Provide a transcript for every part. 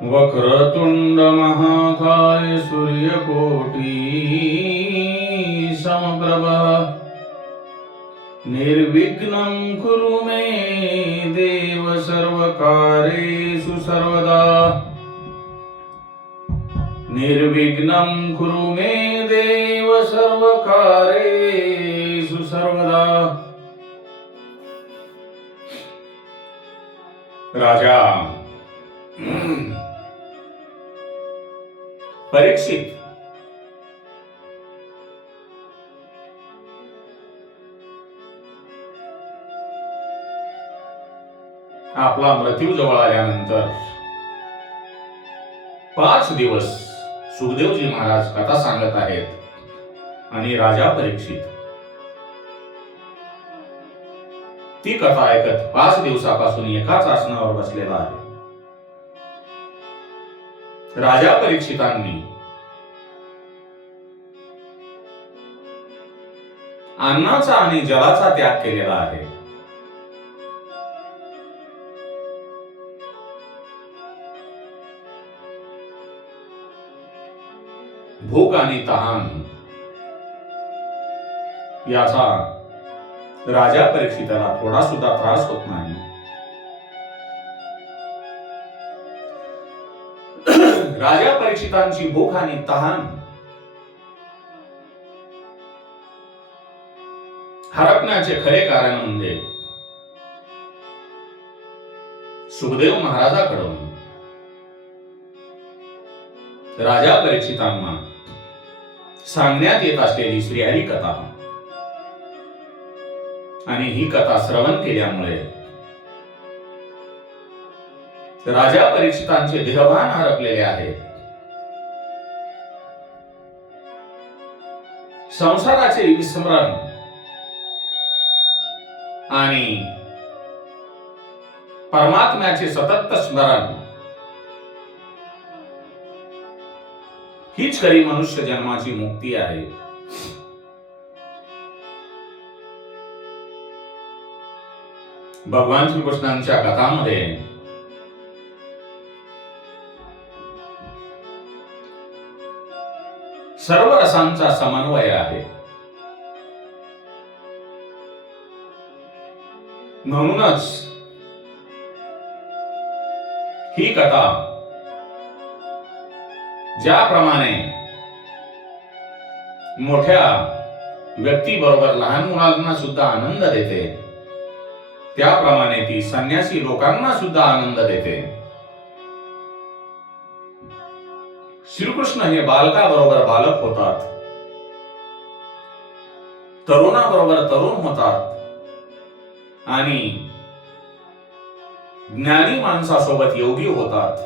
वक्रतुंड महाकाय सूर्यकोटी समप्रभ निर्विघ्नं कुरु मे देव सर्वकार्येषु सर्वदा निर्विघ्नं कुरु मे देव सर्वकार्येषु सर्वदा। राजा परीक्षित आपला मृत्यू जवळ आल्यानंतर 5 दिवस सुखदेवजी महाराज कथा सांगत आहेत आणि राजा परीक्षित ती कथा ऐकत 5 दिवसापासून एकाच आसनावर बसलेला आहे। राजा परीक्षितांनी अन्नाचा आणि जलाचा त्याग केलेला आहे। भूक आणि तहान याचा राजा परीक्षिताला थोडा सुद्धा त्रास होत नाही। राजा परीक्षितांची भूक आणि तहान हरपण्याचे खरे कारण म्हणजे सुखदेव महाराजाकडून राजा परीक्षितांना सांगण्यात येत असलेली श्रीहरी कथा आणि ही कथा श्रवण केल्यामुळे राजा परीक्षितांचे देहभान हरपलेले आहे। संसाराचे विस्मरण आणि परमात्म्याचे सतत स्मरण हीच खरी मनुष्य जन्माची मुक्ती आहे। भगवान श्रीकृष्णांच्या कथामध्ये सर्व रसांचा समन्वय आहे। म्हणूनच ही कथा ज्याप्रमाणे मोठ्या व्यक्तीबरोबर लहान मुलांना सुद्धा आनंद देते, त्याप्रमाणे ती संन्यासी लोकांना सुद्धा आनंद देते। श्रीकृष्ण हे बालकाबरोबर बालक होतात, तरुणाबरोबर तरुण होतात आणि ज्ञानी माणसासोबत योगी होतात।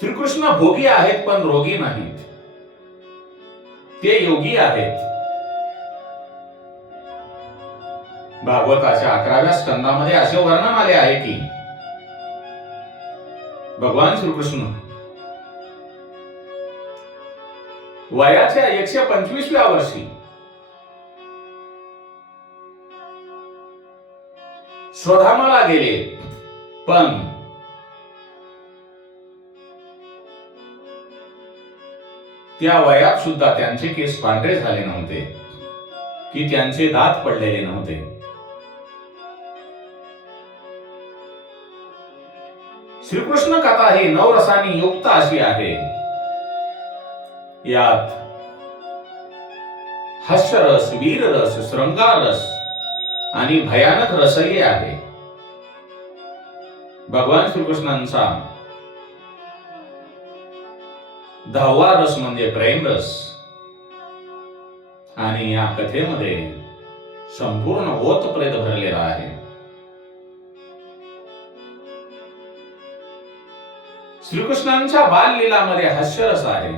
श्रीकृष्ण भोगी आहेत पण रोगी नाहीत, ते योगी आहेत। भागवताच्या 11व्या स्कंदामध्ये असे वर्णन आले आहे की भगवान श्रीकृष्ण वयाच्या 125व्या वर्षी स्वधामाला गेले, पण त्या वयात सुद्धा त्यांचे केस पांढरे झाले नव्हते की त्यांचे दात पडलेले नव्हते। श्रीकृष्ण कथा ही नवरसांनी युक्त अशी आहे। यात हास्यरस, वीररस, शृंगाररस आणि भयानक रसही आहे। भगवान श्रीकृष्णांचा 10वा रस म्हणजे प्रेमरस आणि या कथेमध्ये संपूर्ण ओतप्रेत भरलेला आहे। श्रीकृष्णांच्या बाललीलामध्ये हास्यरस आहे,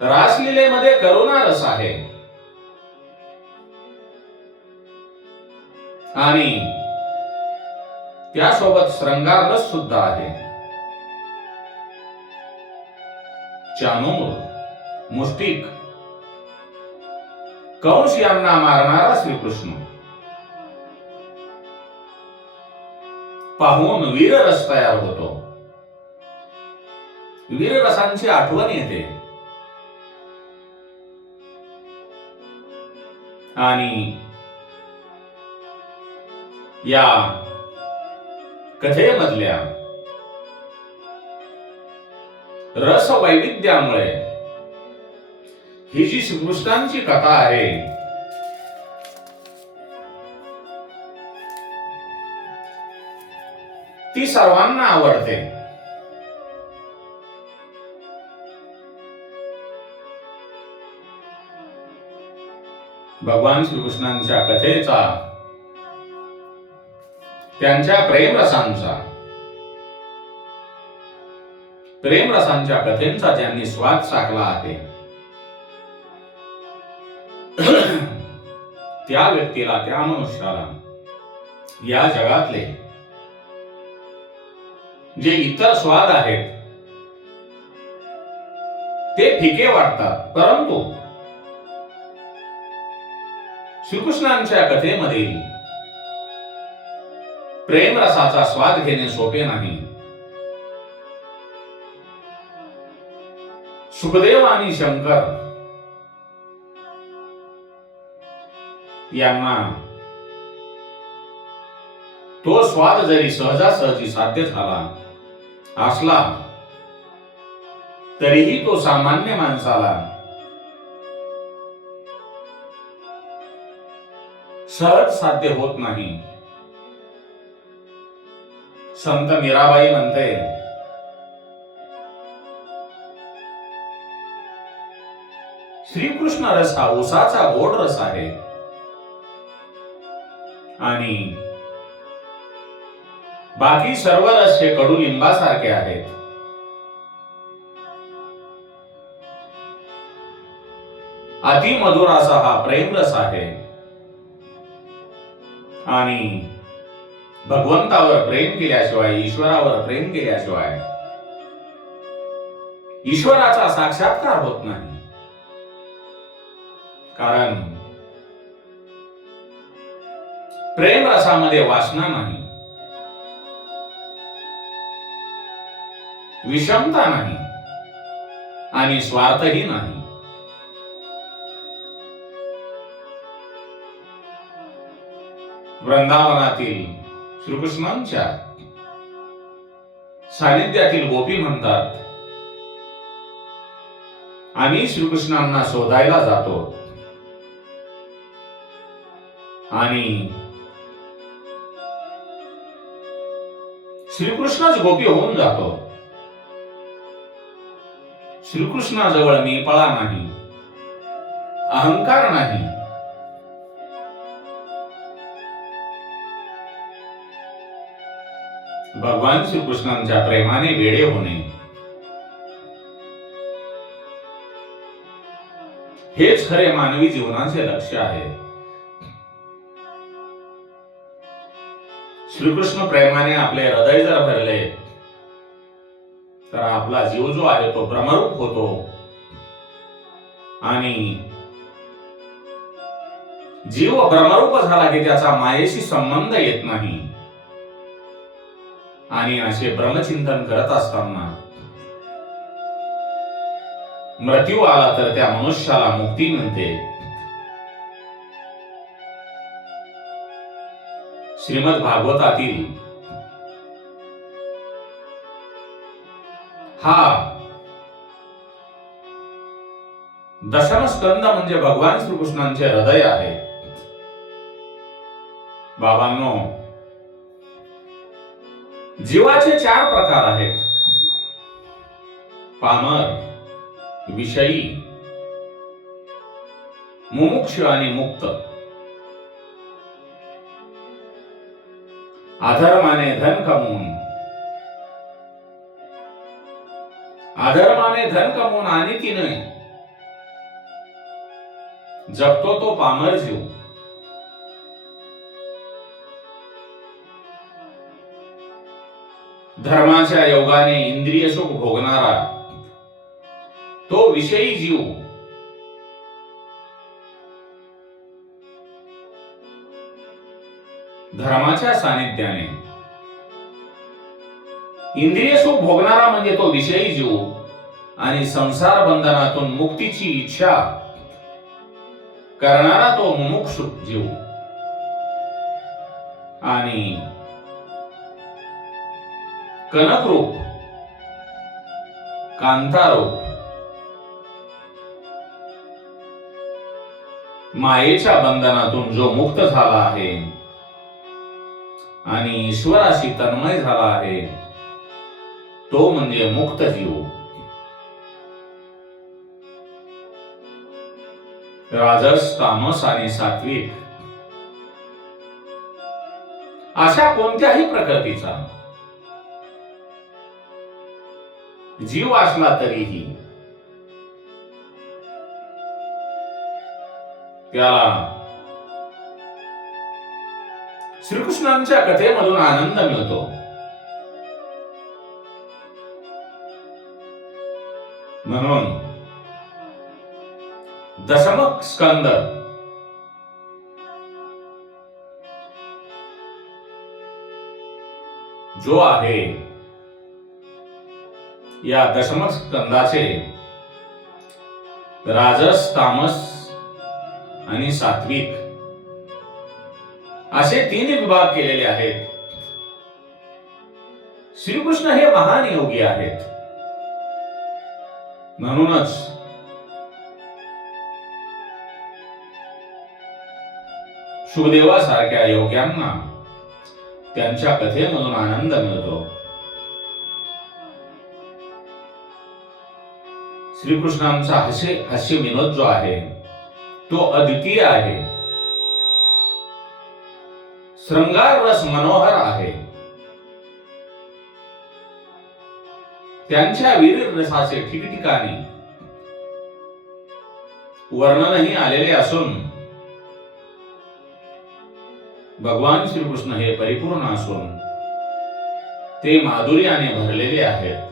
रासलीलेमध्ये करुणा रस आहे आणि त्यासोबत श्रृंगार रस सुद्धा आहे। चाणूर, मुष्टिक, कंस यांना मारणारा श्रीकृष्ण पाहून वीररस तयार होतो. वीररसांची आठवण येते आणि या कथेमधल्या रस वैविध्यामुळे ही जी श्रीकृष्णांची कथा आहे ती सर्वांना आवडते. भगवान श्रीकृष्णांच्या कथेचा, त्यांच्या प्रेमरसांच्या कथेंचा ज्यांनी स्वाद चाखला आहे त्या व्यक्तीला, त्या मनुष्याला या जगातले जे इतर स्वाद आहेत ते फिके वाटतात. परंतु श्रीकृष्णांच्या कथेमधील प्रेमरसाचा स्वाद घेणे सोपे नाही. सुखदेव आणि शंकर यांना तो स्वाद जरी सहजासहजी साध्य झाला असला तरीही तो सामान्य माणसाला सहज साध्य होत नाही. संत मीराबाई म्हणते, श्रीकृष्ण रस हा उसाचा गोड रस आहे आणि बाकी सर्व रस हे कडुलिंबासारखे आहेत. अतिमधुर असा हा प्रेमरस आहे आणि भगवंतावर प्रेम केल्याशिवाय, ईश्वरावर प्रेम केल्याशिवाय ईश्वराचा साक्षात्कार होत नाही. कारण प्रेमरसामध्ये वासना नाही, विषमता नाही आणि स्वार्थही नाही. वृंदावनातील श्रीकृष्णांच्या सानिध्यातील गोपी म्हणतात, आम्ही श्रीकृष्णांना शोधायला जातो आणि श्रीकृष्णच गोपी होऊन जातो. श्रीकृष्णाजवळ मीपळा नाही, अहंकार नाही. भगवान श्रीकृष्णांच्या प्रेमाने वेडे होणे हेच खरे मानवी जीवनाचे लक्ष्य आहे. श्रीकृष्ण प्रेमाने आपले हृदय जर भरले तर आपला जीव जो आहे तो भ्रमरूप होतो आणि जीव भ्रमरूप झाला की त्याचा मायेशी संबंध येत नाही. आणि असे ब्रह्मचिंतन करत असताना मृत्यू आला तर त्या मनुष्याला मुक्ती मिळते. श्रीमद भागवतातील हा दशम स्कंद म्हणजे भगवान श्रीकृष्णांचे हृदय आहे. बाबांनो, जीवाचे 4 प्रकार आहेत: पामर, विषयी, मुमुक्षु आणि मुक्त. अधर्माने धन कमवून आणि तिने जगतो तो पामर जीव. धर्माच्या योगाने इंद्रिय सुख भोगणारा तो विषयी जीव. धर्माच्या सानिध्याने इंद्रिय सुख भोगणारा म्हणजे तो विषयी जीव आणि संसार बंधनातून मुक्तीची इच्छा करणारा तो मुमुक्षु जीव. आणि कनकरूप कांतारूप मायेच्या बंधनातून जो मुक्त झाला आहे आणि ईश्वराशी तन्मय झाला आहे तो म्हणजे मुक्त जीव. राजस, तामस आणि सात्विक अशा कोणत्याही प्रकृतीचा जीव असला तरीही त्याला श्रीकृष्णांच्या कथेमधून आनंद मिळतो. म्हणून दशम स्कंद जो आहे या दशम स्कंदाचे राजस, तामस आणि सात्विक असे 3 विभाग केलेले आहेत. श्रीकृष्ण हे महान योगी आहेत. म्हणूनच शुकदेवासारख्या योग्यांना त्यांच्या कथेमधून आनंद मिळतो. श्रीकृष्णांचा हास्य विनोद जो आहे तो अद्वितीय आहे. श्रृंगार रस मनोहर आहे. त्यांच्या वीर रसाचे ठिकठिकाणी वर्णनही आलेले असून भगवान श्रीकृष्ण हे परिपूर्ण असून ते माधुर्याने भरलेले आहेत.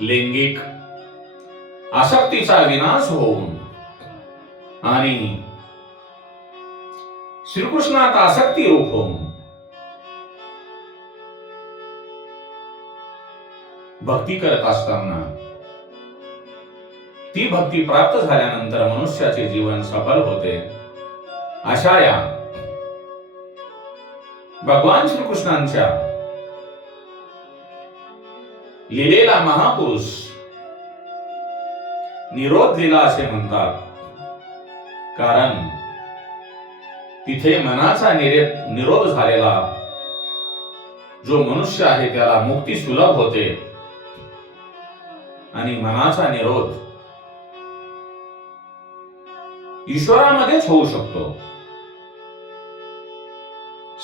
लैंगिक आसक्तीचा विनाश होऊन आणि श्रीकृष्णात आसक्ती रूप होऊन भक्ती करत असताना ती भक्ती प्राप्त झाल्यानंतर मनुष्याचे जीवन सफल होते. अशा या भगवान श्रीकृष्णांच्या लीलेला महापुरुष निरोध लीला असे म्हणतात. कारण तिथे मनाचा निरोध झालेला जो मनुष्य आहे त्याला मुक्ती सुलभ होते आणि मनाचा निरोध ईश्वरामध्येच होऊ शकतो.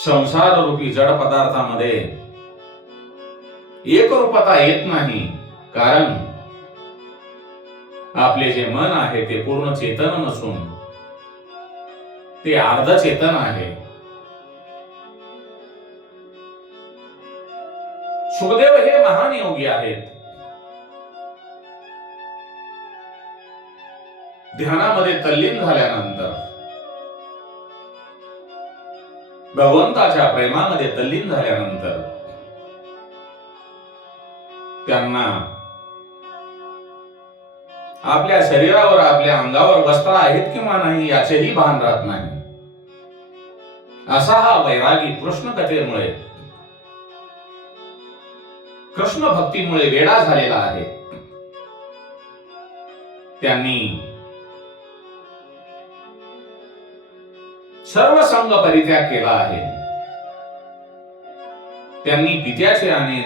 संसार रूपी जड पदार्थामध्ये एकरूपता येत नाही. कारण आपले जे मन आहे ते पूर्ण चेतन नसून ते अर्ध चेतन आहे. शुकदेव हे महान योगी आहेत. ध्यानामध्ये तल्लीन झाल्यानंतर भगवंताच्या प्रेमामध्ये तल्लीन झाल्यानंतर त्यांना आपल्या शरीरावर आपल्या अंगावर वस्त्र आहेत किंवा नाही याचेही भान राहत नाही. असा हा वैरागी कृष्ण कथेमुळे कृष्ण भक्तीमुळे वेडा झालेला आहे. त्यांनी सर्व संग परित्याग केला आहे. त्यांनी पित्याचे आणि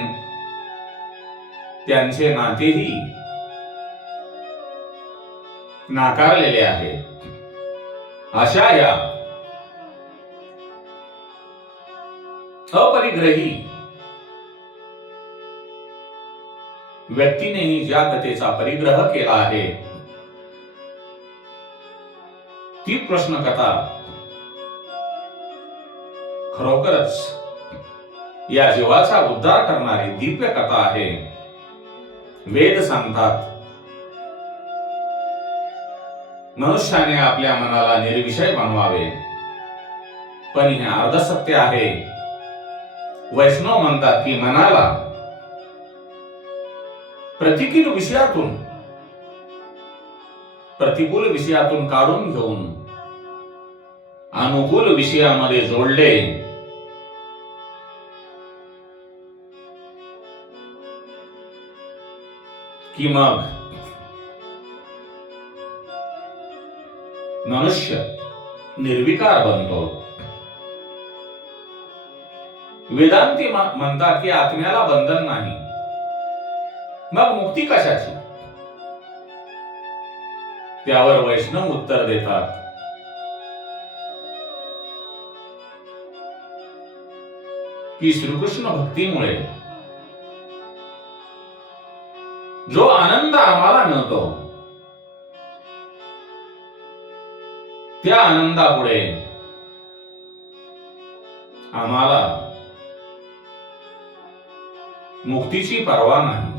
त्यांचे नातेही नाकारलेले आहे. अशा या अपरिग्रही व्यक्तीनेही ज्या कथेचा परिग्रह केला आहे ती प्रश्न कथा खरोखरच या जीवाचा उद्धार करणारी दिव्य कथा आहे. वेद सांगतात मनुष्याने आपल्या मनाला निर्विषय बनवावे पण हे अर्धसत्य आहे. वैष्णव म्हणतात की मनाला प्रतिकूल विषयातून काढून घेऊन अनुकूल विषयामध्ये जोडले की मग मनुष्य निर्विकार बनतो. वेदांती म्हणतात की आत्म्याला बंधन नाही, मग मुक्ती कशाची? त्यावर वैष्णव उत्तर देतात की श्रीकृष्ण भक्तीमुळे जो आनंद आम्हाला मिळतो त्या आनंदापुढे आम्हाला मुक्तीची पर्वा नाही.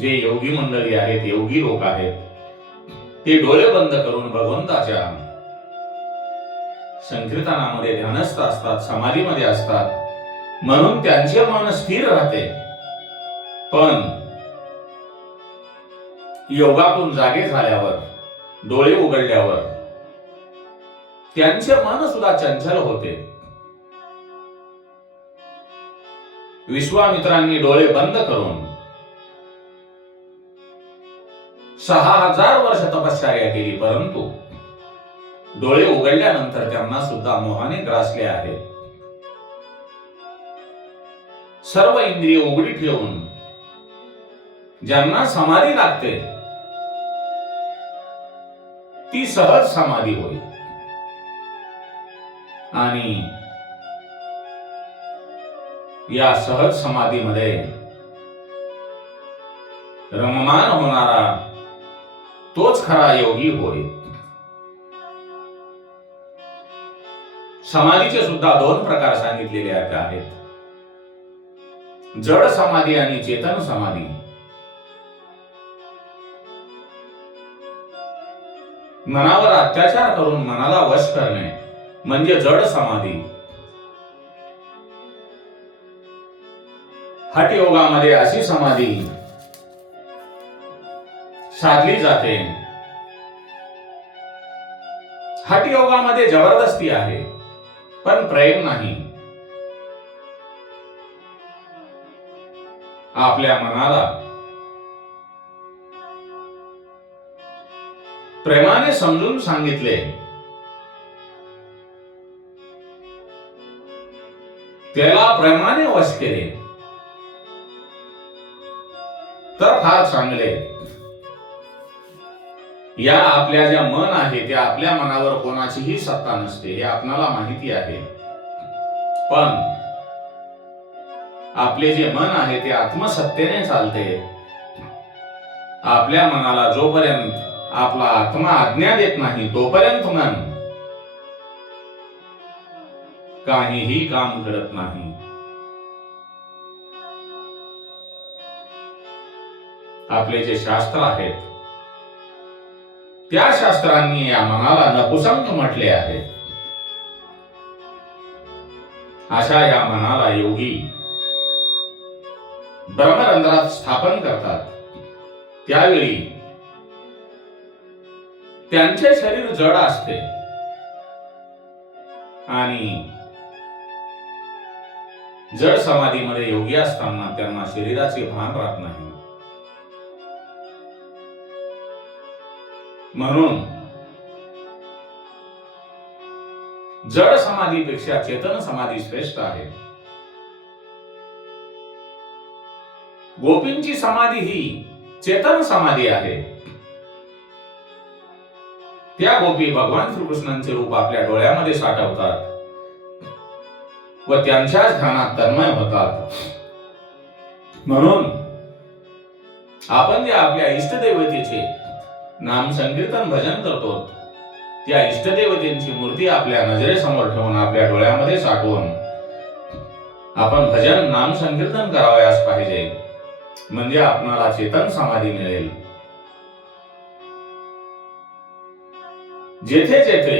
जे योगी मंडळी आहेत, योगी लोक आहेत, ते डोळे बंद करून भगवंताच्या संकीर्तनामध्ये ध्यानस्थ असतात, समाधीमध्ये असतात, म्हणून त्यांचे मन स्थिर राहते. पण योगातून जागे झाल्यावर, डोळे उघडल्यावर त्यांचे मन सुद्धा चंचल होते. विश्वामित्रांनी डोळे बंद करून 6000 वर्ष तपश्चर्या केली, परंतु डोळे उघडल्यानंतर त्यांना सुद्धा मोहाने ग्रासले आहे. सर्व इंद्रिय उघडी ठेवून ज्यांना समाधी लागते ती सहज समाधी होईल. आणि या सहज समाधीमध्ये रममान होणारा तोच खरा योगी होय. समाधीचे सुद्धा 2 प्रकार सांगितलेले आहेत, जड समाधी आणि चेतन समाधी. मनावर अत्याचार करून मनाला वश करणे म्हणजे जड समाधी. हठ योगामध्ये अशी समाधी साधली जाते. हठ योगामध्ये जबरदस्ती आहे, पण प्रेम नाही. आपल्या मनाला प्रेमाने समजून सांगितले, त्याला प्रेमाने वश केले तर फार चांगले. या आपल्या ज्या मन आहे त्या आपल्या मनावर कोणाचीही सत्ता नसते, हे आपणाला माहिती आहे. पण आपले जे मन आहे ते आत्मसत्तेने चालते. आपल्या मनाला जोपर्यंत आपला आत्मा आज्ञा देत नाही तोपर्यंत मन काहीही काम करत नाही. आपले जे शास्त्र आहेत त्या शास्त्रांनी या मनाला नपुसंक म्हटले आहे. अशा या मनाला योगी ब्रह्मरंध्रात स्थापन करतात. त्यावेळी त्यांचे शरीर जड असते आणि जड समाधीमध्ये योगी असताना त्यांना शरीराचे भान राहत नाही. म्हणून जड समाधीपेक्षा चेतन समाधी श्रेष्ठ आहे. गोपींची समाधी ही चेतन समाधी आहे. त्या गोपी भगवान श्रीकृष्णांचे रूप आपल्या डोळ्यामध्ये साठवतात व त्यांच्याच ध्यानात तन्मय होतात. म्हणून आपण जे आपल्या इष्टदेवतेचे नाम संकीर्तन भजन करतो त्या इष्टदेवतेची मूर्ती आपल्या नजरेसमोर ठेवून आपल्या डोळ्यामध्ये साठवून आपण भजन नाम संकीर्तन करावयास पाहिजे, म्हणजे आपणाला चेतन समाधी मिळेल. जेथे जेथे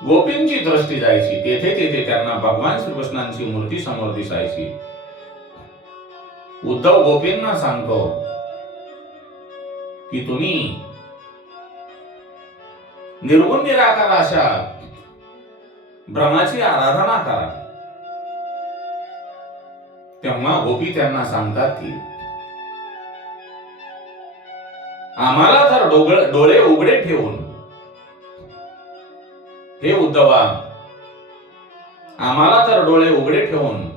गोपींची दृष्टी जायची तेथे तेथे त्यांना भगवान श्रीकृष्णांची मूर्ती समोर दिसायची. उद्धव गोपींना सांगतो की तुम्ही निर्गुण निराकार अशा ब्रह्माची आराधना करा. तेव्हा गोपी त्यांना सांगतात की आम्हाला तर डोळे उघडे ठेवून, हे उद्धवा, आम्हाला तर डोळे उघडे ठेवून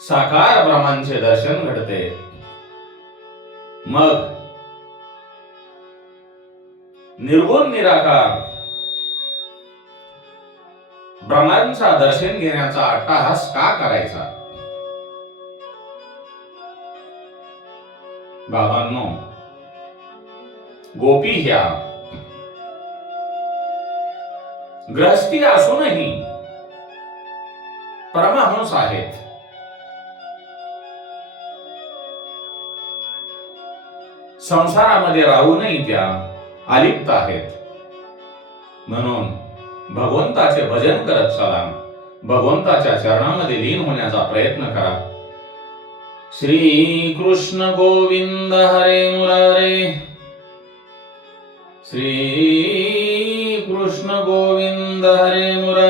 साकार ब्रह्मांचे दर्शन घडते, मग निर्गुण निराकार ब्रह्मांचा दर्शन घेण्याचा अट्टहास का करायचा. बाबांनो, गोपी ह्या गृहस्थी असूनही परमहंस आहेत. संसारामध्ये राहूनही त्या अलिप्त आहेत. म्हणून भगवंताचे भजन करत चला, भगवंताच्या चरणामध्ये लीन होण्याचा प्रयत्न करा. श्री कृष्ण गोविंद हरे मुरारे, श्री कृष्ण गोविंद हरे मुरारे.